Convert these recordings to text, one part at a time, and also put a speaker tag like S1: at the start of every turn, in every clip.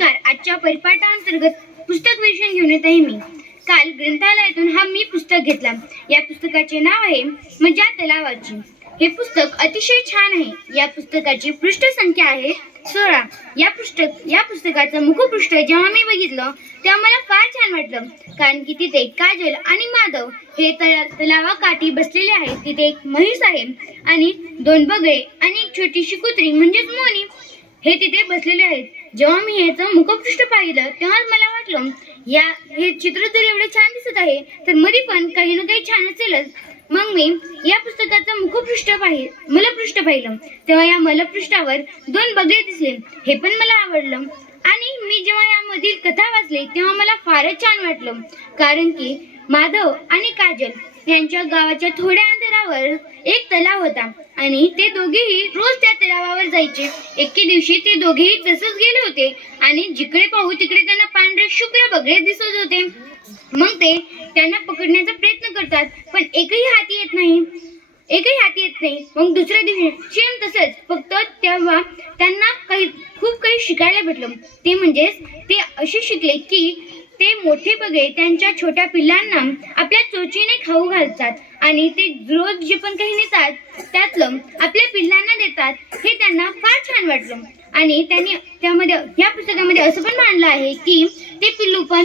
S1: नमस्कार. आजच्या परिपाठांतर्गत पुस्तक विषय घेऊन येत आहे मी. काल ग्रंथालयातून हा मी पुस्तक घेतला. या पुस्तकाचे नाव आहे मजा तलावाची. हे पुस्तक अतिशय छान आहे. या पुस्तकाची पृष्ठ संख्या आहे सोळा. या पुस्तक या पुस्तकाचं मुखपृष्ठ जेव्हा मी बघितलं तेव्हा मला फार छान वाटलं. कारण की तिथे काजल आणि माधव हे तला तलावाकाठी बसलेले आहेत. तिथे एक म्हैस आहे आणि दोन बगळे आणि एक छोटीशी कुत्री म्हणजेच मोनी. हे तिथे बसलेले आहेत. जेव्हा मी ह्याचं मुखपृष्ठ पाहिलं तेव्हाच मला वाटलं या हे चित्र जर एवढं छान दिसत आहे तर मध्ये पण काही ना काही छान असेलच मग मी या पुस्तकाचं मुखपृष्ठ पाहि मलपृष्ठ पाहिलं. तेव्हा या मलपृष्ठावर दोन बगळे दिसले. हे पण मला आवडलं. आणि मी जेव्हा यामधील कथा वाचली तेव्हा मला फारच छान वाटलं. कारण की माधव आणि काजल यांच्या गावाच्या थोड्या अंतरावर एक तलाव होता. आणि ते दोघेही रोज त्या तलावावर जायचे. एके दिवशी ते दोघेही तसंच गेले होते. आणि जिकडे पाहू तिकडे त्यांना पांढरे शुक्र बगळे दिसत होते. मग ते त्यांना पकडण्याचा प्रयत्न करतात पण एकही हाती येत नाही. एकही हाती येत नाही. मग दुसऱ्या दिवशी सेम तसंच फक्त तेव्हा त्यांना काही खूप काही शिकायला भेटलं. ते म्हणजेच ते असे शिकले की ते मोठे बघे त्यांच्या छोट्या पिल्लांना आपल्या चोचीने खाऊ घालतात आणि ते रोज जे पण काही नेतात त्यातलं आपल्या पिल्लांना देतात हे त्यांना फार छान वाटलं. आणि त्यांनी त्यामध्ये या पुस्तकामध्ये असं पण मांडलं आहे की ते पिल्लू पण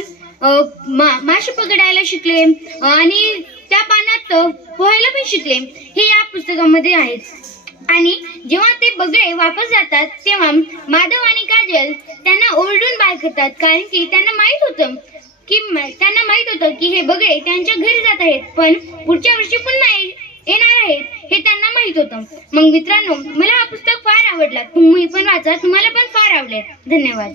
S1: मा मासे पकडायला शिकले आणि त्या पाण्यात पोहायला पण शिकले. हे या पुस्तकामध्ये आहेत. आणि जेव्हा ते बगळे वापस जातात तेव्हा माधव आणि काजल त्यांना ओरडून बाहेर करतात. कारण की त्यांना माहीत होतं की म- त्यांना माहीत होतं की हे बगळे त्यांच्या घरी जात आहेत पण पुढच्या वर्षी पुन्हा येणार आहेत हे त्यांना माहीत होतं. मग मित्रांनो मला हा पुस्तक फार आवडला. तुम्ही पण वाचा तुम्हाला पण फार आवडेल. धन्यवाद.